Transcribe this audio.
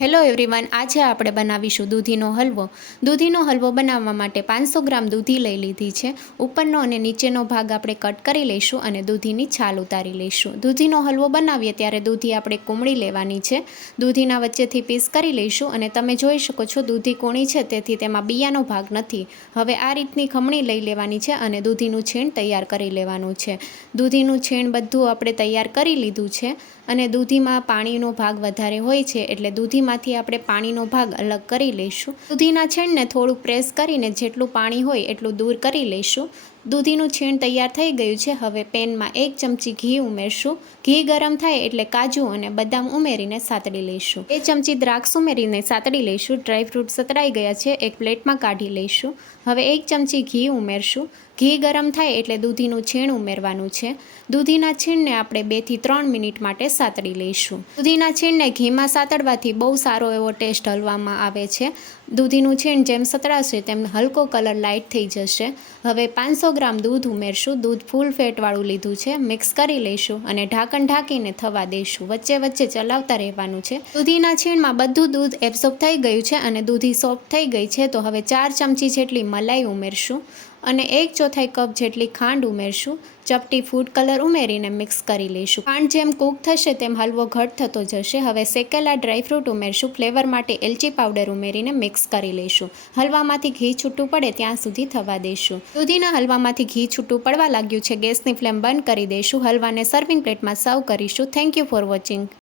Hello everyone, આજે આપણે બનાવીશું દૂધીનો હલવો. દૂધીનો હલવો બનાવવા માટે 500 ગ્રામ દૂધી લઈ લીધી છે. ઉપરનો અને નીચેનો ભાગ આપણે કટ કરી લઈશું અને દૂધીની છાલ ઉતારી લઈશું. દૂધીનો હલવો બનાવીએ ત્યારે દૂધી આપણે કૂમળી લેવાની છે. દૂધીના વચ્ચેથી પીસ કરી લઈશું અને તમે જોઈ શકો છો દૂધી કૂણી છે, તેથી તેમાં બિયાનો ભાગ નથી. હવે આ રીતની ખમણી લઈ લેવાની છે અને દૂધીનું છીણ તૈયાર કરી લેવાનું છે. દૂધીનું છીણ બધું આપણે તૈયાર કરી લીધું છે અને દૂધીમાં પાણીનો ભાગ વધારે હોય છે, એટલે દૂધીમાંથી આપણે પાણીનો ભાગ અલગ કરી લઈશું. દૂધીના છીણને થોડું પ્રેસ કરીને જેટલું પાણી હોય એટલું દૂર કરી લઈશું. દૂધીનું છીણ તૈયાર થઈ ગયું છે. હવે પેનમાં 1 ચમચી ઘી ઉમેરશું. ઘી ગરમ થાય એટલે કાજુ અને બદામ ઉમેરીને સાતળી લઈશું. 2 ચમચી દ્રાક્ષ ઉમેરીને સાતળી લઈશું. ડ્રાયફ્રૂટ સતળાઈ ગયા છે, એક પ્લેટમાં કાઢી લઈશું. હવે 1 ચમચી ઘી ઉમેરશું. ઘી ગરમ થાય એટલે દૂધીનું છીણ ઉમેરવાનું છે. દૂધીના છીણને આપણે 2 થી 3 મિનિટ માટે સાતળી લઈશું. દૂધીના છીણને ઘીમાં સાતળવાથી બહુ સારો એવો ટેસ્ટ હલવામાં આવે છે. દૂધીનું છીણ જેમ સતળાશે તેમ હલકો કલર લાઇટ થઈ જશે. હવે 500 ગ્રામ દૂધ ઉમેરશું. દૂધ ફૂલ ફેટવાળું લીધું છે. મિક્સ કરી લઈશું અને ઢાંકણ ઢાંકીને થવા દઈશું. વચ્ચે વચ્ચે ચલાવતા રહેવાનું છે. દૂધીના છીણમાં બધું દૂધ એબ્સોર્બ થઈ ગયું છે અને દૂધી સોફ્ટ થઈ ગઈ છે. તો હવે 4 ચમચી જેટલી મલાઈ ઉમેરશું અને 1/4 કપ જેટલી ખાંડ ઉમેરશું. ચપટી ફૂડ કલર ઉમેરીને મિક્સ કરી લઈશું. ખાંડ જેમ કૂક થશે તેમ હલવો ઘટ થતો જશે. હવે શેકેલા ડ્રાયફ્રૂટ ઉમેરશું. ફ્લેવર માટે એલચી પાવડર ઉમેરીને મિક્સ કરી લઈશું. હલવામાંથી ઘી છૂટું પડે ત્યાં સુધી થવા દઈશું. દૂધીના હલવામાંથી ઘી છૂટું પડવા લાગ્યું છે. ગેસની ફ્લેમ બંધ કરી દઈશું. હલવાને સર્વિંગ પ્લેટમાં સર્વ કરીશું. Thank you for watching.